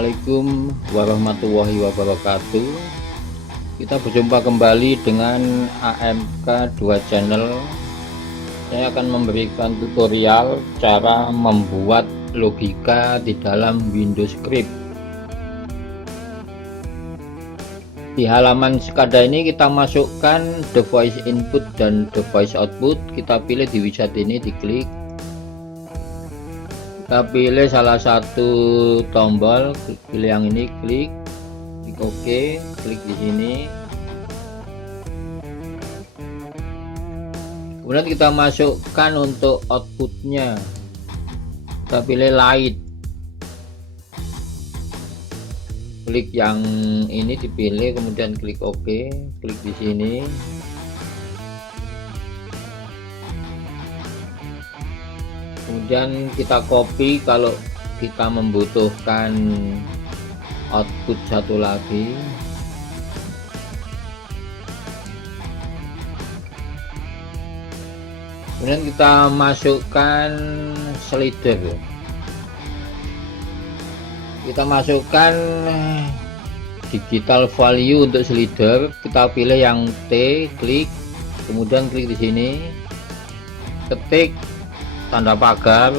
Assalamualaikum warahmatullahi wabarakatuh. Kita berjumpa kembali dengan AMK 2 Channel. Saya akan memberikan tutorial cara membuat logika di dalam Windows Script. Di halaman sekada ini kita masukkan device input dan device output. Kita pilih di wizard ini, diklik. Kita pilih salah satu tombol, pilih yang ini, klik OK, klik di sini. Kemudian kita masukkan untuk outputnya, kita pilih light, klik yang ini dipilih, kemudian klik OK, klik di sini. Kemudian kita copy kalau kita membutuhkan output satu lagi. Kemudian kita masukkan slider. Kita masukkan digital value untuk slider. Kita pilih yang T, klik, kemudian klik di sini, ketik tanda pagar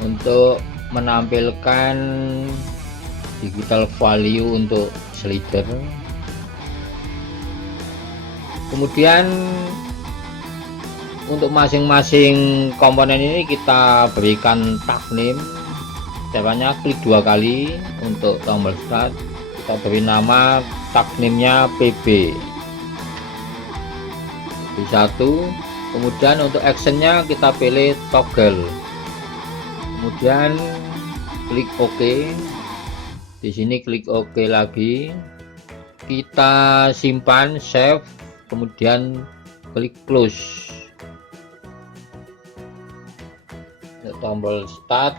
untuk menampilkan digital value untuk slider. Kemudian untuk masing-masing komponen ini kita berikan tag name. Caranya klik dua kali untuk tombol start, kita beri nama tag name-nya PB 1. Kemudian untuk actionnya kita pilih toggle, kemudian klik OK. Di sini klik OK lagi, kita simpan, save, kemudian klik close. Untuk tombol start,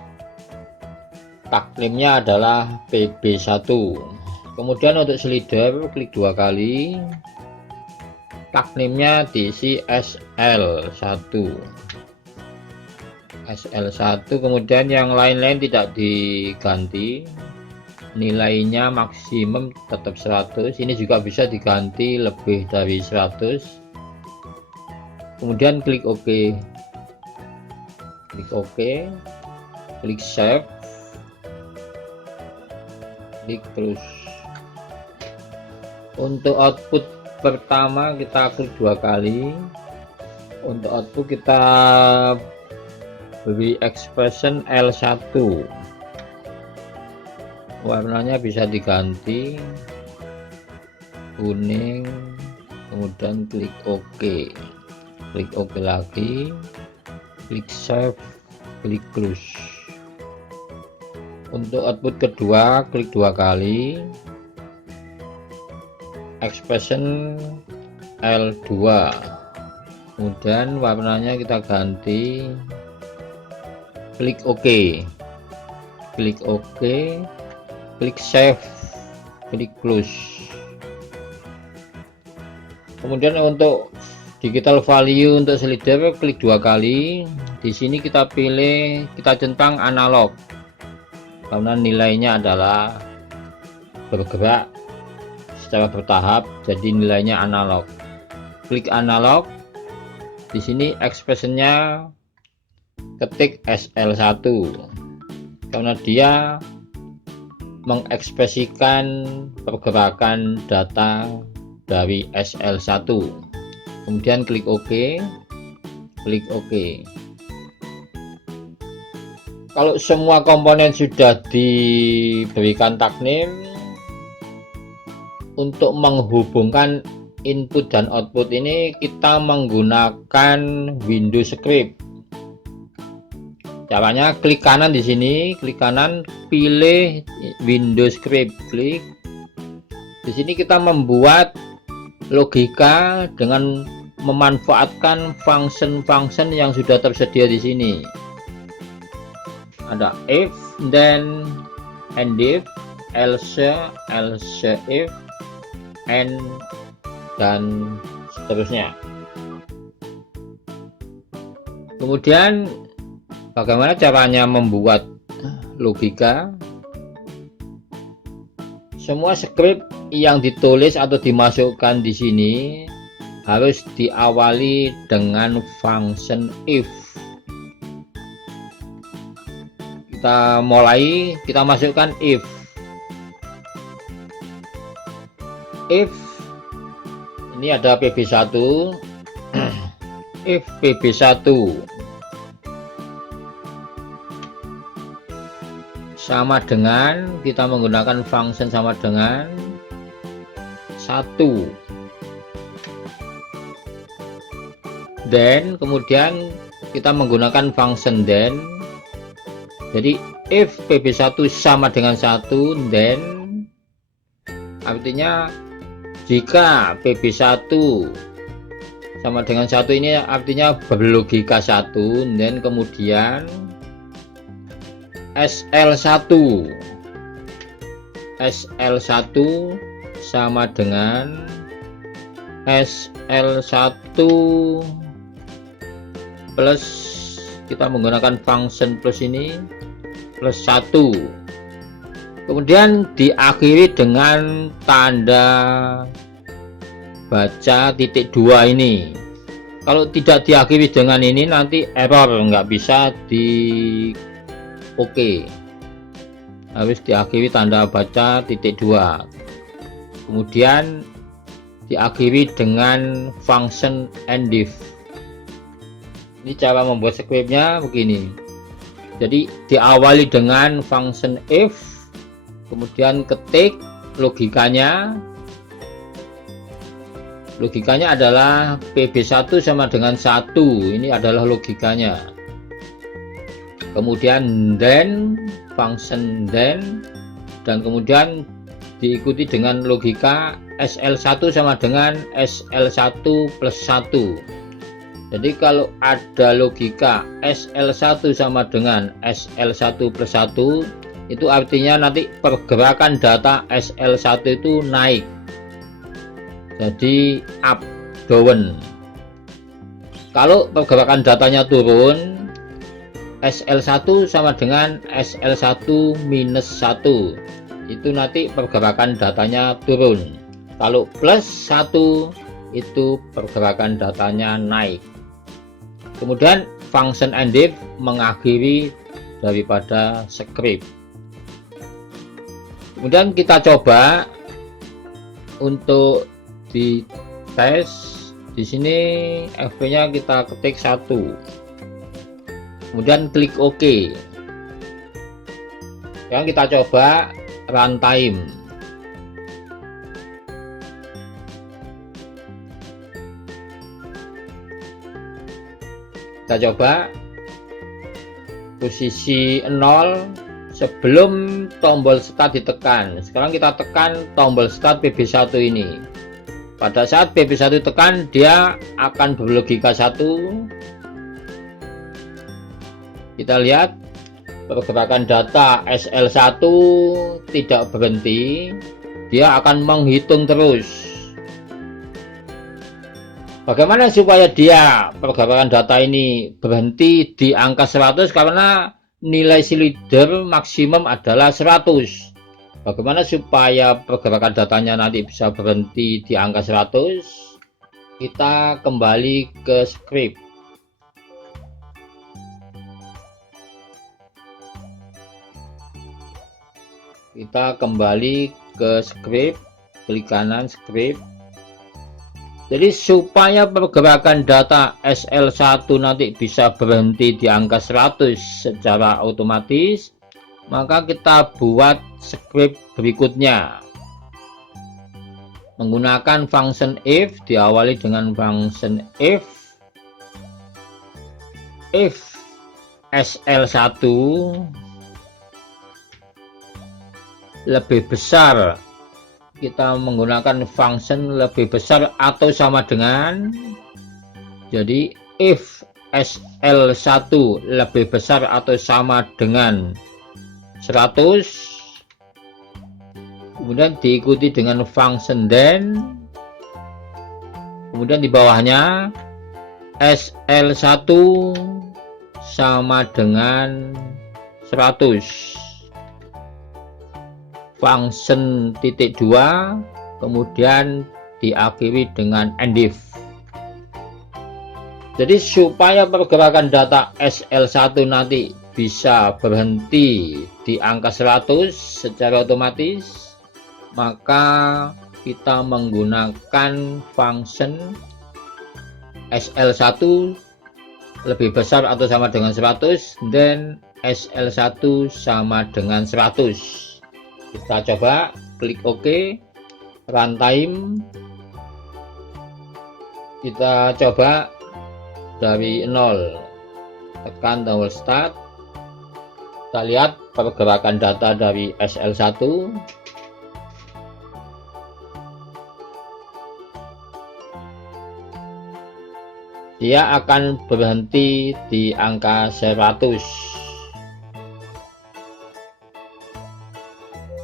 tag name-nya adalah PB1. Kemudian untuk slider klik dua kali, tag name-nya diisi SL1, kemudian yang lain-lain tidak diganti, nilainya maksimum tetap 100. Ini juga bisa diganti lebih dari 100. Kemudian klik OK, klik save, klik terus. Untuk output pertama kita klik dua kali. Untuk output kita beri expression L1, warnanya bisa diganti kuning, kemudian klik OK, klik OK lagi, klik save, klik close. Untuk output kedua klik dua kali, expression L2, kemudian warnanya kita ganti, klik OK, klik save, klik close. Kemudian untuk digital value untuk slider klik dua kali. Di sini kita pilih, kita centang analog karena nilainya adalah bergerak secara bertahap, jadi nilainya analog. Klik analog. Di sini expressionnya ketik SL1 karena dia mengekspresikan pergerakan data dari SL1. Kemudian klik OK, klik OK. Kalau semua komponen sudah diberikan tag name, untuk menghubungkan input dan output ini kita menggunakan Windows Script. Caranya klik kanan di sini, klik kanan, pilih Windows Script, klik. Di sini kita membuat logika dengan memanfaatkan function-function yang sudah tersedia di sini. Ada if, then, and if, else if, and, dan seterusnya. Kemudian Bagaimana caranya membuat logika? Semua skrip yang ditulis atau dimasukkan di sini harus diawali dengan function if. Kita mulai, kita masukkan if ini ada PB1 if PB1 sama dengan, kita menggunakan function sama dengan 1, then kemudian kita menggunakan function then. Jadi if PB1 sama dengan 1, then artinya jika PB1 sama dengan 1 ini artinya berlogika 1, dan kemudian SL1 sama dengan SL1 plus, kita menggunakan function plus ini plus 1, kemudian diakhiri dengan tanda baca titik 2 ini. Kalau tidak diakhiri dengan ini nanti error, nggak bisa di oke. Harus diakhiri tanda baca titik 2, kemudian diakhiri dengan function endif. Ini cara membuat skripnya begini. Jadi diawali dengan function if, kemudian ketik logikanya. Logikanya adalah PB1 sama dengan 1, ini adalah logikanya. Kemudian then, function then, dan kemudian diikuti dengan logika SL1 sama dengan SL1 plus 1. Jadi kalau ada logika SL1 sama dengan SL1 plus 1, itu artinya nanti pergerakan data SL1 itu naik, jadi up, down. Kalau pergerakan datanya turun, SL1 sama dengan SL1 minus 1, itu nanti pergerakan datanya turun. Kalau plus 1, itu pergerakan datanya naik. Kemudian function endif mengakhiri daripada script. Kemudian kita coba untuk di tes. Di sini fp-nya kita ketik 1, kemudian klik OK. Sekarang kita coba runtime. Kita coba posisi 0 sebelum tombol start ditekan. Sekarang kita tekan tombol start PB1 ini. Pada saat PB1 tekan, dia akan berlogika 1. Kita lihat pergerakan data SL1 tidak berhenti, dia akan menghitung terus. Bagaimana supaya dia pergerakan data ini berhenti di angka 100? Karena nilai slider maksimum adalah 100. Bagaimana supaya pergerakan datanya nanti bisa berhenti di angka 100? Kita kembali ke script. Kita kembali ke script, klik kanan script. Jadi supaya pergerakan data SL1 nanti bisa berhenti di angka 100 secara otomatis, maka kita buat script berikutnya. Menggunakan function if, diawali dengan function if SL1 lebih besar, kita menggunakan function lebih besar atau sama dengan. Jadi if SL1 lebih besar atau sama dengan 100, kemudian diikuti dengan function then, kemudian di bawahnya SL1 sama dengan 100. Function titik 2 kemudian diakhiri dengan endif. Jadi supaya pergerakan data SL1 nanti bisa berhenti di angka 100 secara otomatis, maka kita menggunakan function SL1 lebih besar atau sama dengan 100 dan SL1 sama dengan 100. Kita coba klik OK, runtime. Kita coba dari 0, tekan tombol start. Kita lihat pergerakan data dari SL1. Dia akan berhenti di angka 100.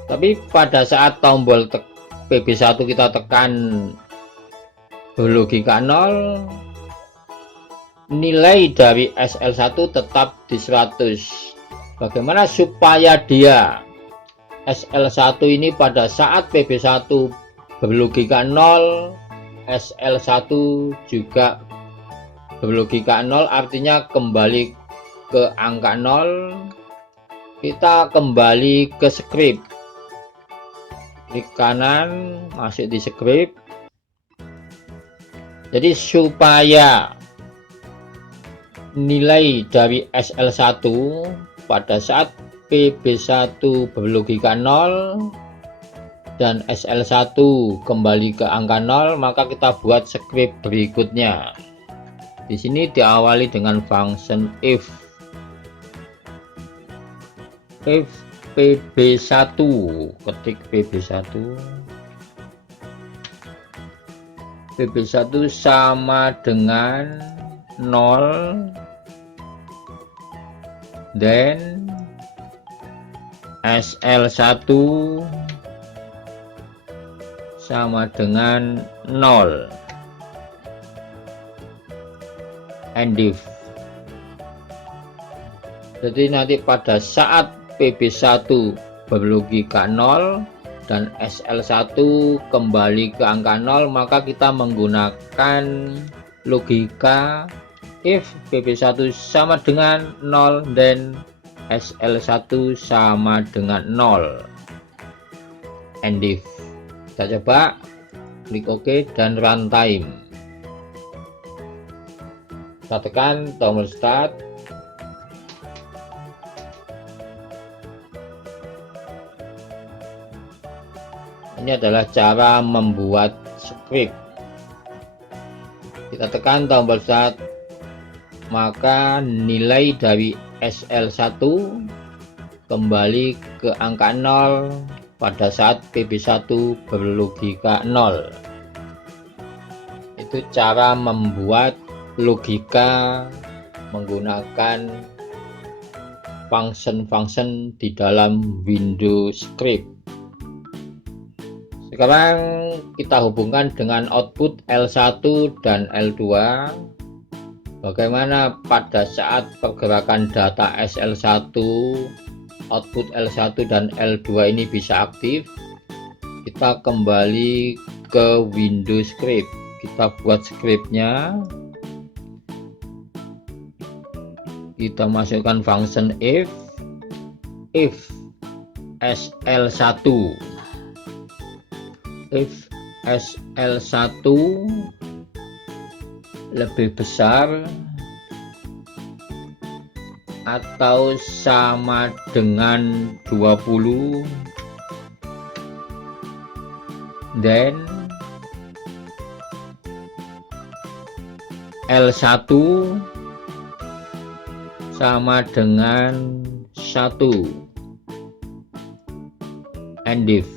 Tapi pada saat tombol PB1 kita tekan berlogika 0, nilai dari SL1 tetap di 100. Bagaimana supaya dia SL1 ini pada saat PB1 berlogika 0, SL1 juga berlogika 0, artinya kembali ke angka 0. Kita kembali ke script, klik kanan, masuk di script. Jadi supaya nilai dari SL1 pada saat PB1 berlogika 0 dan SL1 kembali ke angka 0, maka kita buat script berikutnya. Di sini diawali dengan function if PB1, ketik PB1 sama dengan 0, dan SL1 sama dengan 0, endif. Jadi nanti pada saat PB1 berlogika 0 dan SL1 kembali ke angka 0, maka kita menggunakan logika if PB1 sama dengan 0 dan SL1 sama dengan 0, endif. Kita coba klik OK dan runtime. Kita tekan tombol start. Ini adalah cara membuat script. Kita tekan tombol start, maka nilai dari SL1 kembali ke angka 0 pada saat PB1 berlogika 0. Itu cara membuat logika menggunakan function-function di dalam Windows Script. Sekarang kita hubungkan dengan output L1 dan L2. Bagaimana pada saat pergerakan data SL1, output L1 dan L2 ini bisa aktif? Kita kembali ke Windows Script. Kita buat scriptnya. Kita masukkan function if SL1 lebih besar atau sama dengan 20, dan L1 sama dengan 1, endif.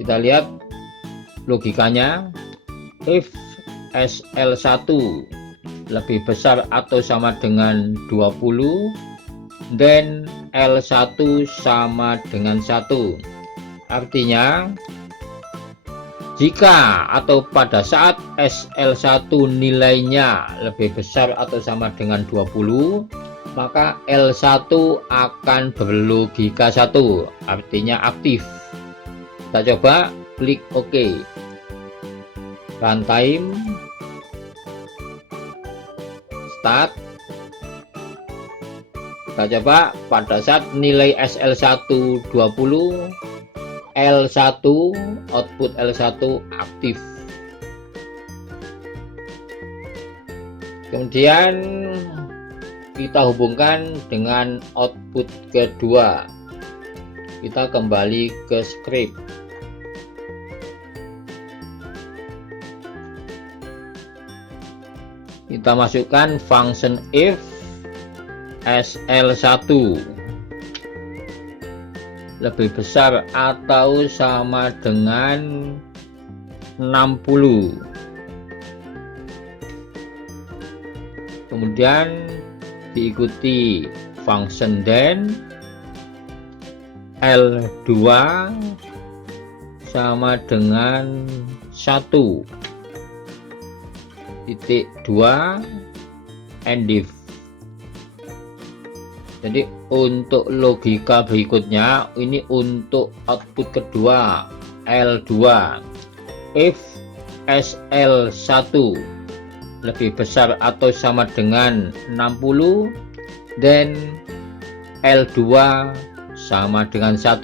Kita lihat logikanya, if SL1 lebih besar atau sama dengan 20 dan L1 sama dengan 1, artinya Jika atau pada saat SL1 nilainya lebih besar atau sama dengan 20, maka L1 akan berlogika 1, artinya aktif. Kita coba klik OK. Runtime, start. Kita coba pada saat nilai SL1 20, L1 output L1 aktif. Kemudian kita hubungkan dengan output kedua. Kita kembali ke script. Kita masukkan function if SL1 lebih besar atau sama dengan 60. Kemudian diikuti function then L2 sama dengan 1, titik 2 and if. Jadi untuk logika berikutnya, ini untuk output kedua L2, if SL1 lebih besar atau sama dengan 60, then L2 sama dengan 1.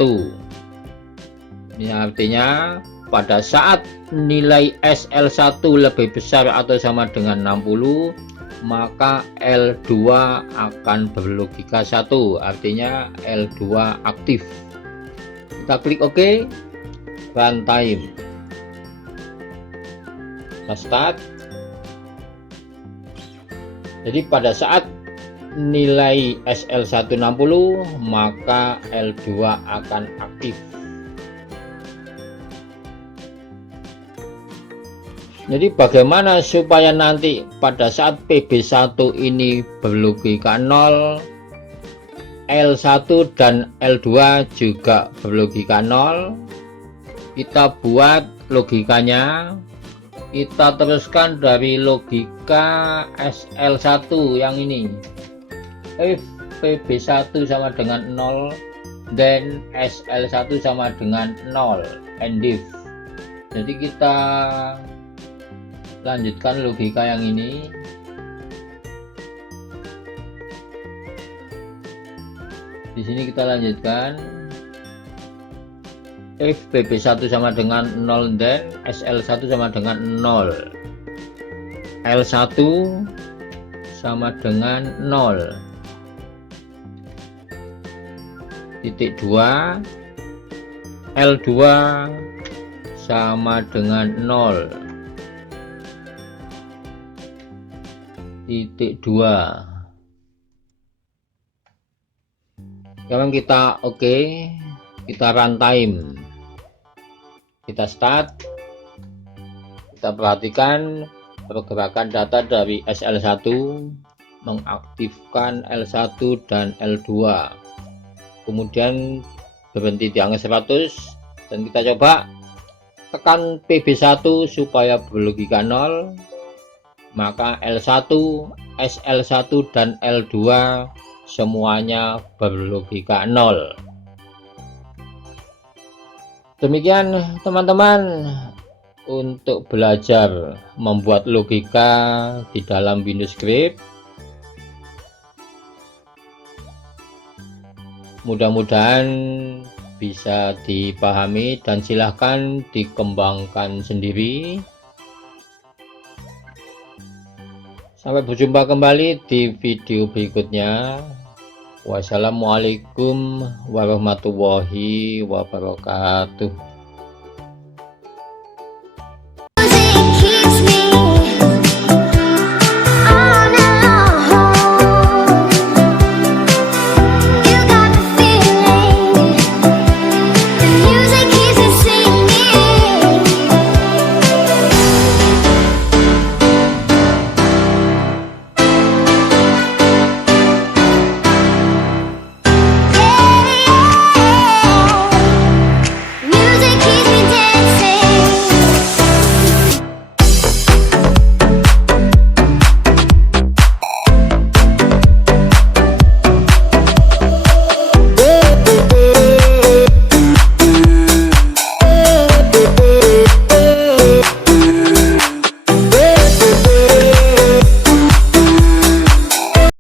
Ini artinya pada saat nilai SL1 lebih besar atau sama dengan 60, maka L2 akan berlogika 1, artinya L2 aktif. Kita klik OK, runtime, kita start. Jadi pada saat nilai SL1 60, maka L2 akan aktif. Jadi bagaimana supaya nanti pada saat PB1 ini berlogika 0, L1 dan L2 juga berlogika 0. Kita buat logikanya, kita teruskan dari logika SL1 yang ini. If PB1 sama dengan 0, then SL1 sama dengan 0 and if. Jadi kita lanjutkan logika yang ini. Di sini kita lanjutkan if PB1 sama dengan 0, then SL1 sama dengan 0, L1 sama dengan 0, titik 2, L2 sama dengan 0, titik 2. Sekarang kita OK, kita runtime, kita start. Kita perhatikan pergerakan data dari SL1 mengaktifkan L1 dan L2, kemudian berhenti di angka 100, dan kita coba tekan PB1 supaya berlogika 0, maka L1, SL1 dan L2 semuanya berlogika 0. Demikian teman-teman untuk belajar membuat logika di dalam Windows Script. Mudah-mudahan bisa dipahami dan silahkan dikembangkan sendiri. Sampai berjumpa kembali di video berikutnya. Wassalamualaikum warahmatullahi wabarakatuh.